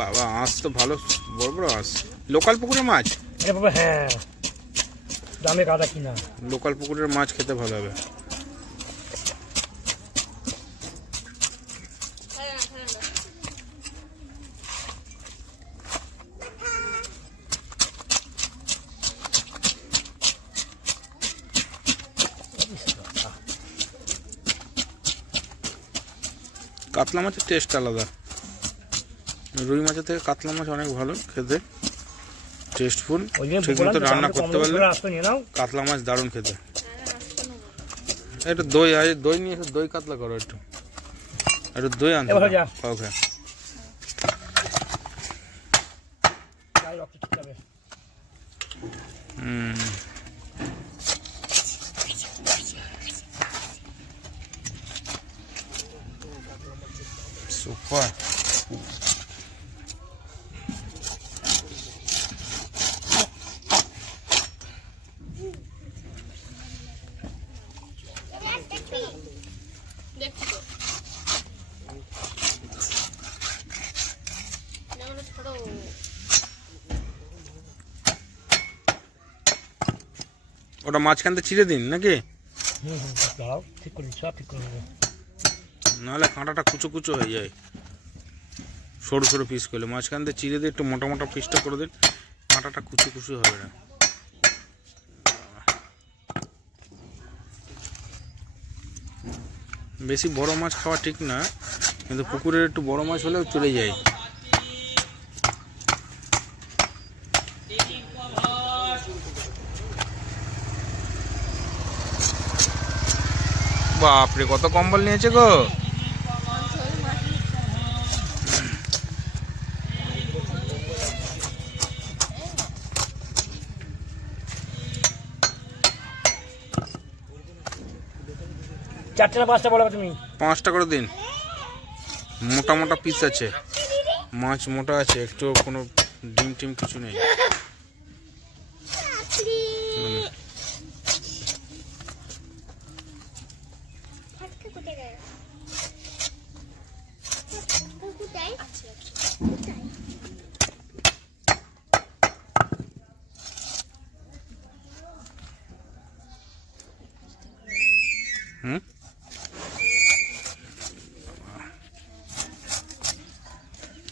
বাবা আঁশ তো ভালো, বড় বড় আঁশ। লোকাল পুকুরের মাছ? হ্যাঁ, দামে কাদা কিনা। লোকাল পুকুরের মাছ খেতে ভালো হবে। কাতলা মাছের টেস্ট আলাদা। রুই মাছের থেকে কাতলা মাছ অনেক ভালো খেতে, টেস্টফুল। ঠিক মতো রান্না করতে পারলে কাতলা মাছ দারুণ খেতে। একটু দই আছে, দই নিয়ে এসে দই কাতলা করো, একটু একটু দই আনতে খাও খা। সুপার। ওটা মাঝখান থেকে চিড়ে দিন নাকি? নাহলে কাঁটাটা কুচো কুচো হয়ে যায়, সরু সরু পিস করলে। মাঝখান থেকে চিড়ে দিয়ে একটু মোটা মোটা পিসটা করে দিন, কাঁটাটা কুচো কুচো হবে না। বেশি বড় মাছ খাওয়া ঠিক না, কিন্তু পুকুরের একটু বড় মাছ হলেও চলে যায়। বাপরে কত কম্বল নিয়েছে গো। চারটে না পাঁচটা বলো তুমি? 5টা করে দিন। মোটা মোটা পিস আছে, মাছ মোটা আছে, একটু কোনো ডিম টিম কিছু নেই।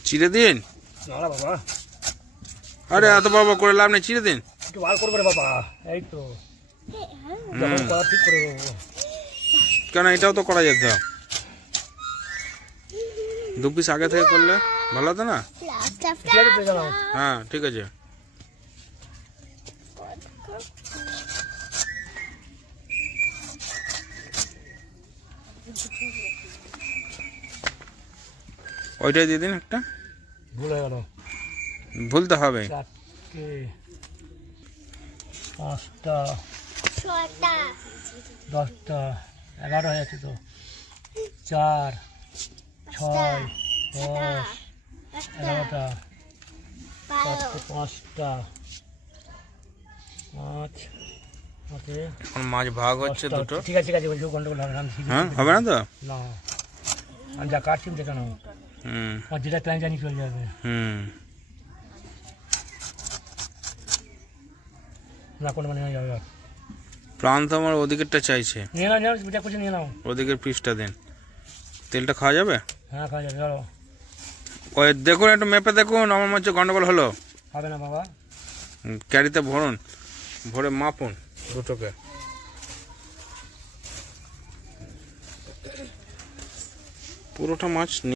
চিড়ে দিন। বাবা, আরে এত বাবা করে লাভ নেই, চিড়ে দিন। একটু ভালো করবে রে বাবা, এই তো ঠিক করে দেবো। কেন, এটাও তো করা যেত, 2 পিস আগে থেকে করলে ভালো হতো না? হ্যাঁ ঠিক আছে। ওইটাই দিয়ে দিন একটা। ভুল হয়ে গেল, ভুলতে হবে। 5টা 6টা 10টা 11 হয়ে যাচ্ছে তো। 4 6 10 11টা 5টা 5 এখন মাছ ভাগ হচ্ছে দুটো। ঠিক আছে ঠিক আছে, বলছো গন্ডগোল হবে না। হ্যাঁ হবে না তো? না, আমি যা কাটছি দেখে নাও। আর যেটা প্ল্যান জানি চলে যাবে। না কোনো মানে যাবে প্রাণ তো আমার ওদিকেরটা চাইছে। নিয়ে নাও, যাও যেটা খুঁজে নিয়ে নাও। ওদিকের পিসটা দিন। তেলটা খাওয়া যাবে? হ্যাঁ খাওয়া যাবে। চলো ওই দেখুন, একটু মেপে দেখুন, আমার মধ্যে গন্ডগোল হলো। হবে না বাবা, ক্যারিতে ভরুন, ভরে মাপুন দুটোকে। পুরোটা মাছ